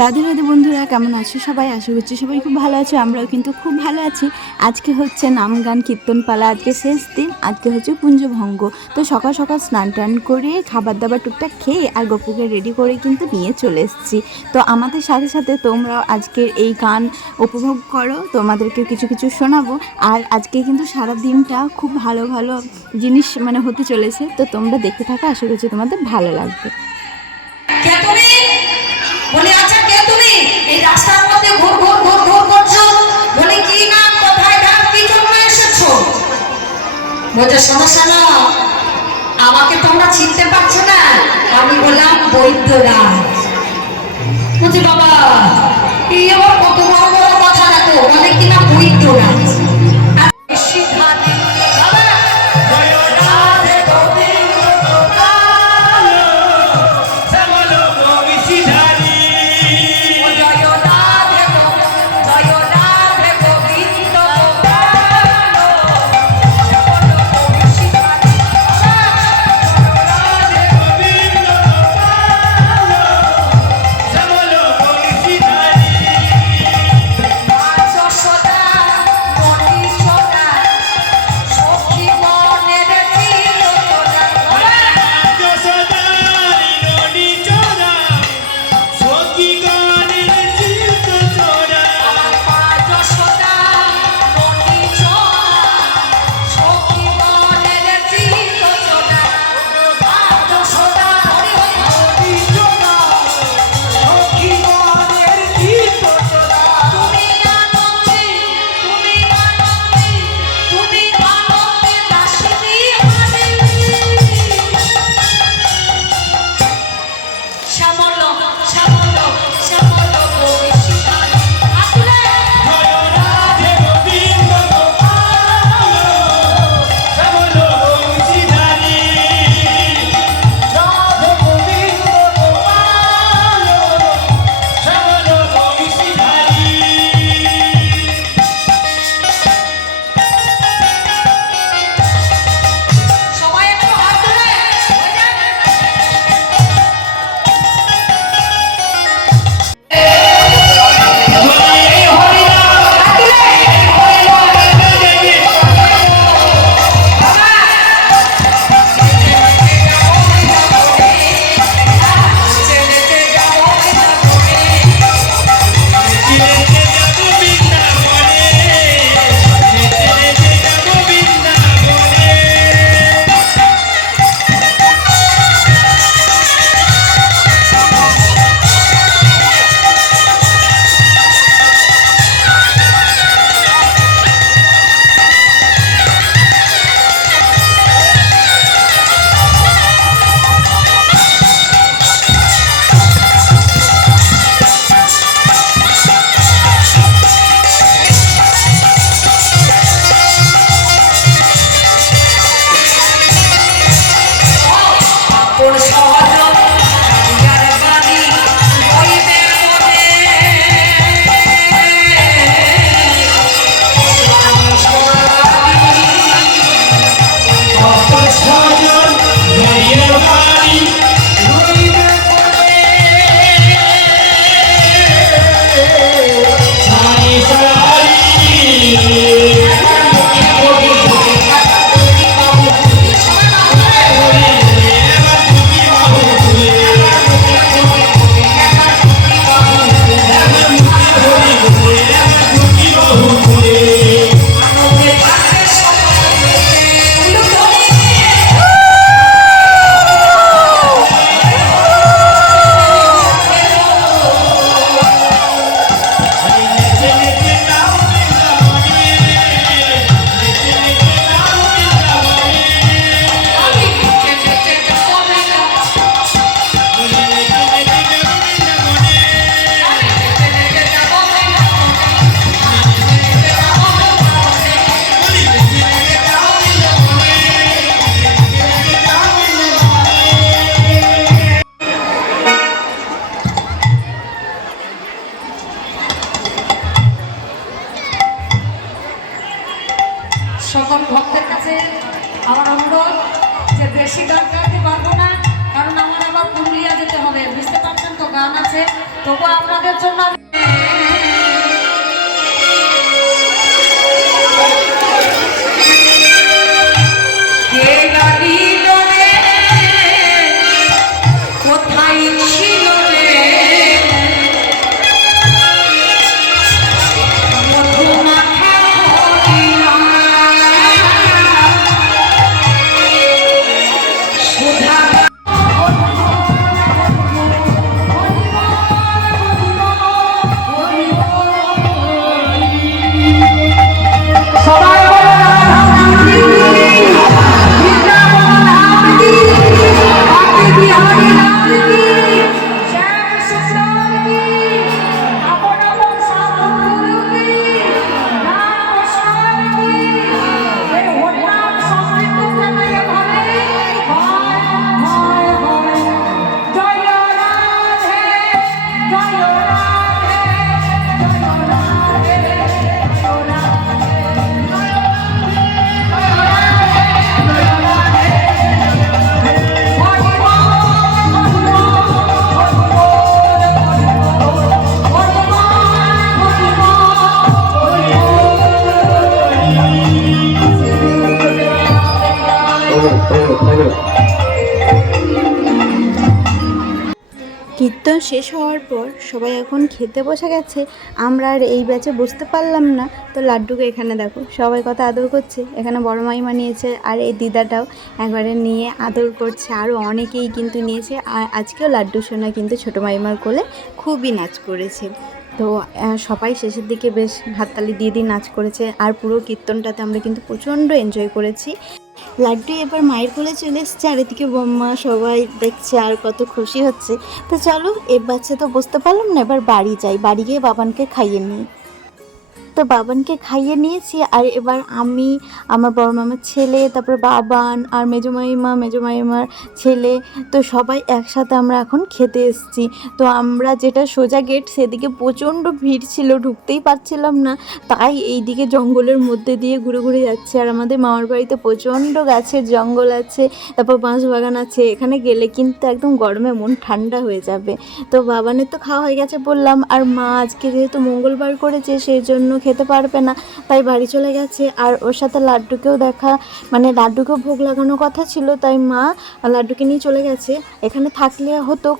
রাধে রাধে বন্ধুরা, কেমন আছো সবাই? আশা করছি সবাই খুব ভালো আছো। আমরাও কিন্তু খুব ভালো আছি। আজকে হচ্ছে নাম গান কীর্তন পালা, আজকে শেষ দিন, আজকে হচ্ছে কুঞ্জভঙ্গ। তো সকাল সকাল স্নান টান করে খাবার দাবার টুকটাক খেয়ে আর গপুকে রেডি করে কিন্তু নিয়ে চলে এসেছি। তো আমাদের সাথে সাথে তোমরাও আজকের এই গান উপভোগ করো, তোমাদেরকে কিছু কিছু শোনাবো। আর আজকে কিন্তু সারা দিনটা খুব ভালো ভালো জিনিস হতে চলেছে। তো তোমরা দেখতে থাকো, আশা করছি তোমাদের ভালো লাগবে। বলে আচ্ছা কে তুমি এই রাস্তার মধ্যে ঘুর ঘুর ঘুর ঘুর করছো? বলে কি নাম, কোথায় ধাম, কি জন্য এসেছো? বলছে সমস্যা না, আমাকে তোমরা চিনতে পারছো না, আমি বললাম বৈদ্যরাজ। বলছি বাবা এই আবার কত বড় বড় কথা, দেখো বলে কিনা বৈদ্যরাজ। সকল ভক্তের কাছে আমার অনুরোধ যে বেশি গান গাইতে পারবো না, কারণ আমার আবার পুরুলিয়া যেতে হবে, বুঝতে পারছেন তো। গান আছে, তবু আপনাদের জন্য কে গালিল রে, কোথায় ছিল রে মধুমাখা হরিণা, সুধা সবাই কীর্তন শেষ হওয়ার পর সবাই এখন খেতে বসে গেছে। আমরা আর এই ব্যাচে বসতে পারলাম না, তো লাড্ডুকে এখানে দেখো সবাই কত আদর করছে। এখানে বড় মাইমা নিয়েছে আর এই দিদাটাও একবারে নিয়ে আদর করছে, আরও অনেকেই কিন্তু নিয়েছে। আর আজকেও লাড্ডু সোনা কিন্তু ছোটো মাইমার কোলে খুবই নাচ করেছে। তো সবাই শেষের দিকে বেশ হাততালি দিয়ে দিয়ে নাচ করেছে। আর পুরো কীর্তনটাতে আমরা কিন্তু প্রচণ্ড এনজয় করেছি। লাড্ডু এবার মায়ের কোলে চলে এসছে, আর এদিকে বোম্মা সবাই দেখছে আর কত খুশি হচ্ছে। তো চলো, এর বাচ্চা তো বুঝতে পারলাম না, এবার বাড়ি যাই, বাড়ি গিয়ে বাবানকে খাইয়ে নিই। তো বাবানকে খাইয়ে নিয়েছি, আর এবার আমি, আমার বড় মামার ছেলে, তারপর বাবান আর মেজো মাইমার ছেলে, তো সবাই একসাথে আমরা এখন খেতে এসেছি। তো আমরা যেটা সোজা গেট, সেদিকে প্রচণ্ড ভিড় ছিল, ঢুকতেই পারছিলাম না, তাই এই দিকে জঙ্গলের মধ্যে দিয়ে ঘুরে ঘুরে যাচ্ছে। আর আমাদের মামার বাড়িতে প্রচণ্ড গাছের জঙ্গল আছে, তারপর বাঁশ বাগান আছে, এখানে গেলে কিন্তু একদম গরমে মন ঠান্ডা হয়ে যাবে। তো বাবানের তো খাওয়া হয়ে গেছে বললাম, আর মা আজকে যেহেতু মঙ্গলবার করেছে সেই জন্য খেতে পারবে না, তাই বাড়ি চলে গেছে। আর ওর সাথে লাড্ডুকেও লাড্ডুকেও ভোগ লাগানোর কথা ছিল, তাই মা লাড্ডুকে নিয়ে চলে গেছে। এখানে থাকলে হতো,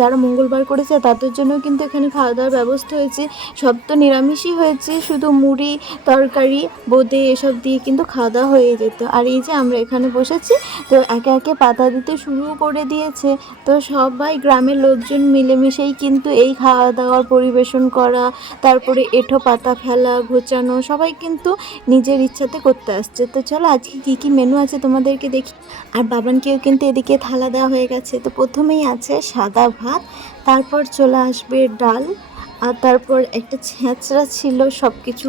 যারা মঙ্গলবার করেছে তাদের জন্য কিন্তু এখানে খাওয়া দাওয়ার ব্যবস্থা হয়েছে। সব তো নিরামিষই হয়েছে, শুধু মুড়ি তরকারি বোঁদে এসব দিয়ে কিন্তু খাওয়া দাওয়া হয়ে যেত। আর এই যে আমরা এখানে বসেছি, তো একে একে পাতা দিতে শুরু করে দিয়েছে। তো সবাই গ্রামের লোকজন মিলেমিশেই কিন্তু এই খাওয়া দাওয়ার পরিবেশন করা, তারপরে এঁঠো পাতা ফেলা, ঘোচানো, সবাই কিন্তু নিজের ইচ্ছাতে করতে আসছে। তো চলো আজকে কী কী মেনু আছে তোমাদেরকে দেখি। আর বাবানকেও কিন্তু এদিকে থালা দেওয়া হয়ে গেছে। তো প্রথমেই আছে সাদা ভাত, তারপর চলে আসবে ডাল, আর তারপর একটা ছেঁচড়া ছিল, সব কিছু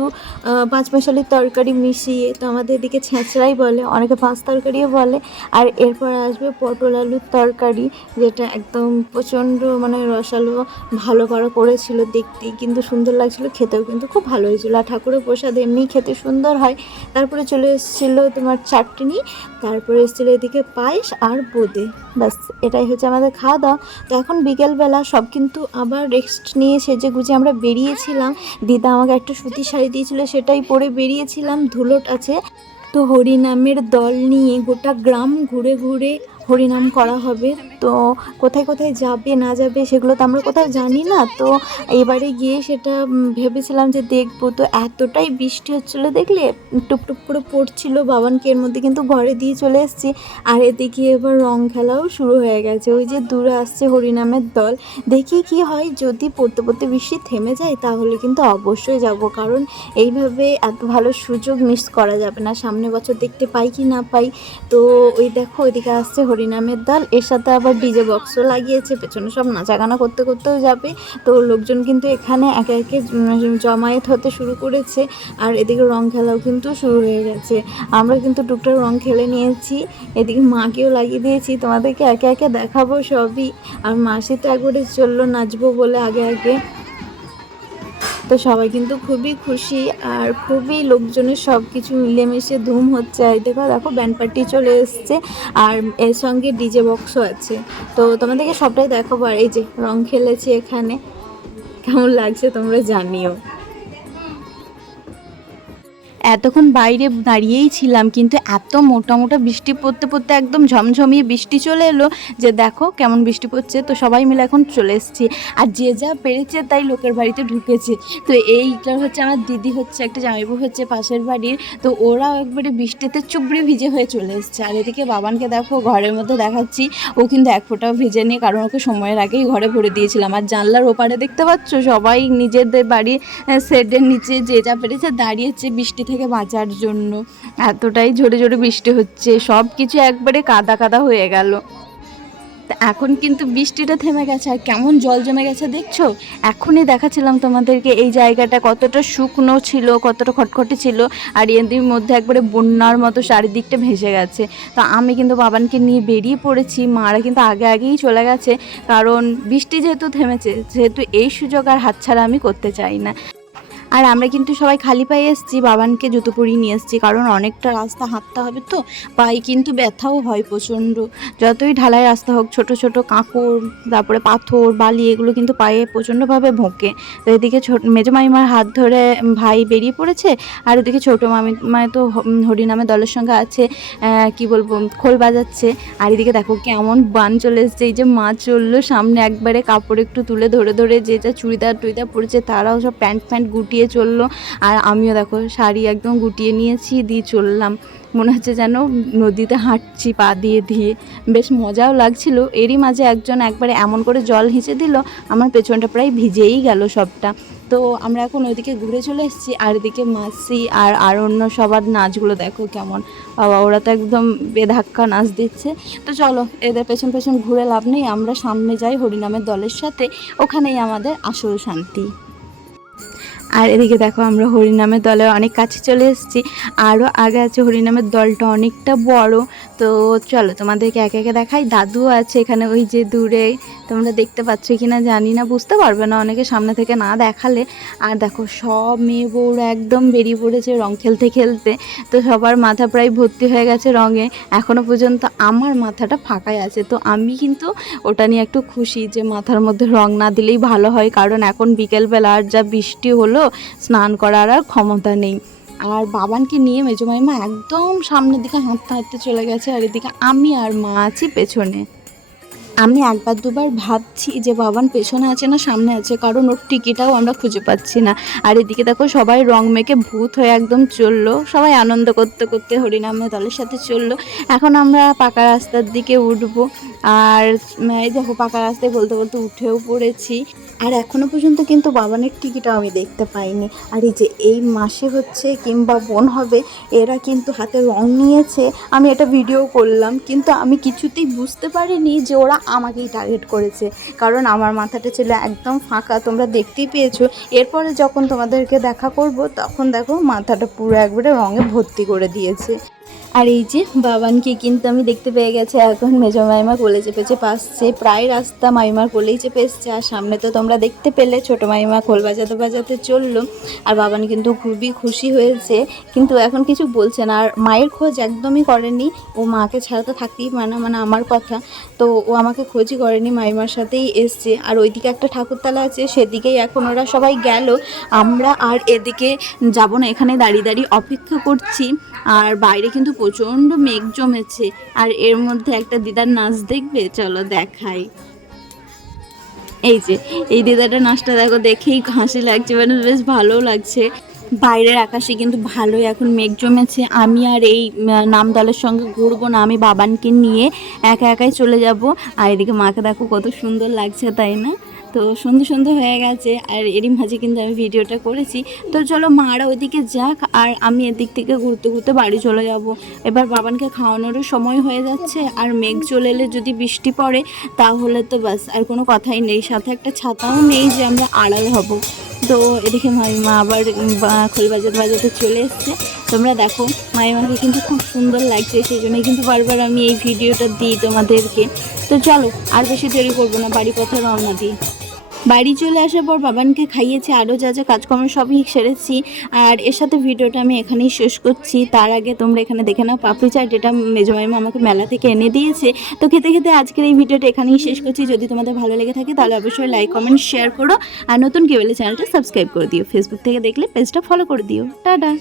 পাঁচমিশালির তরকারি মিশিয়ে, তো আমাদের এদিকে ছেঁচড়াই বলে, অনেকে পাঁচ তরকারিও বলে। আর এরপর আসবে পটল আলুর তরকারি, যেটা একদম প্রচণ্ড মানে রসালো ভালো করেছিল, দেখতেই কিন্তু সুন্দর লাগছিল, খেতেও কিন্তু খুব ভালো হয়েছিল। আর ঠাকুরের প্রসাদ এমনি খেতে সুন্দর হয়। তারপরে চলে এসেছিলো তোমার চাটনি, তারপরে এসেছিলো এদিকে পায়েস আর বোঁদে। ব্যাস, এটাই হচ্ছে আমাদের খাওয়া দাওয়া। তো এখন বিকেলবেলা সব কিন্তু আবার রেস্ট নিয়ে সেজে গুজে আমরা বেরিয়েছিলাম। দিদা আমাকে একটা সুতির শাড়ি দিয়েছিল, সেটাই পরে বেরিয়েছিলাম। ধুলোট আছে, তো হরিনামের দল নিয়ে গোটা গ্রাম ঘুরে ঘুরে হরিনাম করা হবে। তো কোথায় কোথায় যাবে না যাবে সেগুলো তো আমরা কোথাও জানি না। তো এবারে গিয়ে সেটা ভেবেছিলাম যে দেখবো। তো এতটাই বৃষ্টি হচ্ছিলো, দেখলে টুপটুপ করে পড়ছিল। বাবানকে এর মধ্যে কিন্তু ঘরে দিয়ে চলে এসেছি। আর এদিকে এবার রং খেলাও শুরু হয়ে গেছে। ওই যে দূরে আসছে হরিনামের দল, দেখি কি হয়। যদি পড়তে পড়তে বৃষ্টি থেমে যায় তাহলে কিন্তু অবশ্যই যাব, কারণ এইভাবে এত ভালো সুযোগ মিস করা যাবে না। সামনের বছর দেখতে পাই কি না পাই। তো ওই দেখো ওইদিকে আসছে হরিনামের দল, এর সাথে আবার ডিজে বক্সও লাগিয়েছে, পেছনে সব নাচাগানা করতে করতেও যাবে। তো লোকজন কিন্তু এখানে একে একে জমায়েত হতে শুরু করেছে। আর এদিকে রং খেলাও কিন্তু শুরু হয়ে গেছে। আমরা কিন্তু টুকটাক রং খেলে নিয়েছি, এদিকে মাকেও লাগিয়ে দিয়েছি। তোমাদেরকে একে একে দেখাবো সবই। আর মাসি তো একবারে চললো নাচবো বলে আগে আগে। তো সবাই কিন্তু খুবই খুশি আর খুবই লোকজনের সব কিছু মিলেমিশে ধুম হচ্ছে। আর দেখো দেখো ব্যান্ড পার্টি চলে এসছে আর এর সঙ্গে ডিজে বক্সও আছে। তো তোমাদেরকে সবটাই দেখাবো। আর এই যে রং খেলেছি এখানে, কেমন লাগছে তোমরা জানিও। এতক্ষণ বাইরে দাঁড়িয়েই ছিলাম, কিন্তু এত মোটা মোটা বৃষ্টি পড়তে পড়তে একদম ঝমঝমিয়ে বৃষ্টি চলে এলো যে দেখো কেমন বৃষ্টি পড়ছে। তো সবাই মিলে এখন চলে এসেছি, আর যে যা পেরেছে তাই লোকের বাড়িতে ঢুকেছে। তো এইটা হচ্ছে আমার দিদি, হচ্ছে একটা জামাইবু হচ্ছে পাশের বাড়ির, তো ওরাও একবারে বৃষ্টিতে চুবড়ি ভিজে হয়ে চলে এসছে। আর এদিকে বাবানকে দেখো ঘরের মধ্যে দেখাচ্ছি, ও কিন্তু এক ফোঁটাও ভিজে নেই, কারণ ওকে সময়ের আগেই ঘরে ভরে দিয়েছিলাম। আর জানলার ওপারে দেখতে পাচ্ছ সবাই নিজেদের বাড়ির শেডের নিচে যে যা পেরেছে দাঁড়িয়েছে বৃষ্টি থেকে বাঁচার জন্য। এতটাই জোরে জোরে বৃষ্টি হচ্ছে, সব কিছু একবারে কাদা কাদা হয়ে গেল। এখন কিন্তু বৃষ্টিটা থেমে গেছে, আর কেমন জল জমে গেছে দেখছো। এখনই দেখাচ্ছিলাম তোমাদেরকে এই জায়গাটা কতটা শুকনো ছিল, কতটা খটখটে ছিল, আর এদের মধ্যে একবারে বন্যার মতো চারিদিকটা ভেসে গেছে। তো আমি কিন্তু বাবানকে নিয়ে বেরিয়ে পড়েছি, মারা কিন্তু আগে আগেই চলে গেছে, কারণ বৃষ্টি যেহেতু থেমেছে, যেহেতু এই সুযোগ আর হাতছাড়া আমি করতে চাই না। আর আমরা কিন্তু সবাই খালি পায়ে এসেছি, বাবানকে জুতো পরিয়ে নিয়ে এসেছি, কারণ অনেকটা রাস্তা হাঁটতে হবে, তো পায়ে কিন্তু ব্যথাও হয় প্রচণ্ড। যতই ঢালাই রাস্তা হোক, ছোট ছোট কাঁকড়, তারপরে পাথর বালি, এগুলো কিন্তু পায়ে প্রচণ্ডভাবে ভোঁকে। তো এদিকে মেজো মামিমার হাত ধরে ভাই বেরিয়ে পড়েছে, আর ওদিকে ছোটো মামিমা তো হরিনামে দলের সঙ্গে আছে, কি বলবো, খোল বাজাচ্ছে। আর এদিকে দেখো কেমন বান চলে এসছে, এই যে মা চললো সামনে, একবারে কাপড় একটু তুলে ধরে ধরে যে যা চুড়িদার টুড়িদার পরেছে তারাও সব প্যান্ট ফ্যান্ট গুটিয়ে চললো। আর আমিও দেখো শাড়ি একদম গুটিয়ে নিয়েছি, দিয়ে চললাম, মনে হচ্ছে যেন নদীতে হাঁটছি পা দিয়ে দিয়ে, বেশ মজাও লাগছিল। এরই মাঝে একজন একবারে এমন করে জল হিঁচে দিল, আমার পেছনটা প্রায় ভিজেই গেল সবটা। তো আমরা এখন ওইদিকে ঘুরে চলে এসেছি, আর এদিকে মাসি আর অন্য সবার নাচগুলো দেখো কেমন, বাবা ওরা তো একদম বেধাক্কা নাচ দিচ্ছে। তো চলো এদের পেছন পেছন ঘুরে লাভ নেই, আমরা সামনে যাই হরিনামের দলের সাথে, ওখানেই আমাদের আসল শান্তি। আর এদিকে দেখো আমরা হরিনামের দলে অনেক কাছে চলে এসেছি, আরও আগে আছে হরিনামের দলটা অনেকটা বড়। তো চলো তোমাদেরকে একে একে দেখাই। দাদুও আছে এখানে, ওই যে দূরে, তোমরা দেখতে পাচ্ছ কিনা জানি না, বুঝতে পারবে না অনেকে সামনে থেকে না দেখালে। আর দেখো সব মেয়ে বউরা একদম বেরিয়ে পড়েছে রং খেলতে খেলতে, তো সবার মাথা প্রায় ভর্তি হয়ে গেছে রঙে। এখনও পর্যন্ত আমার মাথাটা ফাঁকাই আছে, তো আমি কিন্তু ওটা নিয়ে একটু খুশি যে মাথার মধ্যে রং না দিলেই ভালো হয়, কারণ এখন বিকেলবেলা আর যা বৃষ্টি হলো, স্নান করার আর ক্ষমতা নেই। আর বাবানকে নিয়ে মেজো মাইমা একদম সামনের দিকে হাঁটতে হাঁটতে চলে গেছে, আর এদিকে আমি আর মা আছি পেছনে। আমি একবার দুবার ভাবছি যে বাবান পেছনে আছে না সামনে আছে, কারণ ওর টিকিটাও আমরা খুঁজে পাচ্ছি না। আর এদিকে দেখো সবাই রং মেখে ভূত হয়ে একদম চললো, সবাই আনন্দ করতে করতে হরিনামের দলের সাথে চললো। এখন আমরা পাকা রাস্তার দিকে উঠবো, আর এই দেখো পাকা রাস্তায় বলতে বলতে উঠেও পড়েছি। আর এখনও পর্যন্ত কিন্তু বাবানের টিকিটাও আমি দেখতে পাইনি। আর এই যে এই মাসে হচ্ছে কিংবা বোন হবে, এরা কিন্তু হাতে রং নিয়েছে, আমি এটা ভিডিও করলাম, কিন্তু আমি কিছুতেই বুঝতে পারিনি যে ওরা আমাকেই টার্গেট করেছে, কারণ আমার মাথাটা ছিল একদম ফাঁকা, তোমরা দেখতেই পেয়েছো। এরপরে যখন তোমাদেরকে দেখা করব তখন দেখো মাথাটা পুরো একবারে রঙে ভর্তি করে দিয়েছে। আর এই যে বাবানকে কিন্তু আমি দেখতে পেয়ে গেছে, এখন মেজো মাইমা কোলে চেপেছে পাশছে, প্রায় রাস্তা মাইমার কোলেই চেপে এসছে। আর সামনে তো তোমরা দেখতে পেলে ছোটো মাইমা খোল বাজাতে বাজাতে চললো, আর বাবান কিন্তু খুবই খুশি হয়েছে, কিন্তু এখন কিছু বলছে না। আর মায়ের খোঁজ একদমই করেনি, ও মাকে ছাড়া তো থাকতেই পারে না, মানে আমার কথা, তো ও আমাকে খোঁজই করেনি, মাইমার সাথেই এসছে। আর ওইদিকে একটা ঠাকুরতলা আছে, সেদিকেই এখন ওরা সবাই গেল, আমরা আর এদিকে যাব না, এখানে দাঁড়িয়ে দাঁড়িয়ে অপেক্ষা করছি। আর বাইরে কিন্তু প্রচণ্ড মেঘ জমেছে, আর এর মধ্যে একটা দিদার নাচ দেখবে, চলো দেখাই। এই যে এই দিদাটা নাচটা দেখো, দেখেই হাসি লাগছে, মানে বেশ ভালোও লাগছে। বাইরের আকাশে কিন্তু ভালোই এখন মেঘ জমেছে। আমি আর এই নাম দলের সঙ্গে ঘুরবো না, আমি বাবানকে নিয়ে একা একাই চলে যাব। আর এদিকে মাকে দেখো কত সুন্দর লাগছে, তাই না? তো সুন্দর সুন্দর হয়ে গেছে, আর এরই মাঝে কিন্তু আমি ভিডিওটা করেছি। তো চলো মারা ওইদিকে যাক, আর আমি এদিক থেকে ঘুরতে ঘুরতে বাড়ি চলে যাব। এবার বাবানকে খাওয়ানোরও সময় হয়ে যাচ্ছে, আর মেঘ চলে এলে যদি বৃষ্টি পড়ে তাহলে তো ব্যাস আর কোনো কথাই নেই, সাথে একটা ছাতাও নেই যে আমরা আড়াল হব। তো এদিকে মাইমা আবার খোল বাজাতে বাজাতে চলে এসছে, তোমরা দেখো মাইমাকে কিন্তু খুব সুন্দর লাগছে, সেই জন্যই কিন্তু বারবার আমি এই ভিডিওটা দিই তোমাদেরকে। তো চলো আর বেশি দেরি করবো না, বাড়ি পথে রওনা দিই। বাড়ি চলে আসার পর বাবানকে খাইয়েছি, আরও যা যা কাজকর্ম সবই সেরেছি। আর এর সাথে ভিডিওটা আমি এখানেই শেষ করছি। তার আগে তোমরা এখানে দেখে নাও পাপড়ি চাট, যেটা মেজমাইমা আমাকে মেলা থেকে এনে দিয়েছে। তো খেতে খেতে আজকের এই ভিডিওটা এখানেই শেষ করছি। যদি তোমাদের ভালো লেগে থাকে তাহলে অবশ্যই লাইক কমেন্ট শেয়ার করো, আর নতুন কেউ হলে চ্যানেলটা সাবস্ক্রাইব করে দিও। ফেসবুক থেকে দেখলে পেজটা ফলো করে দিও। টাটা।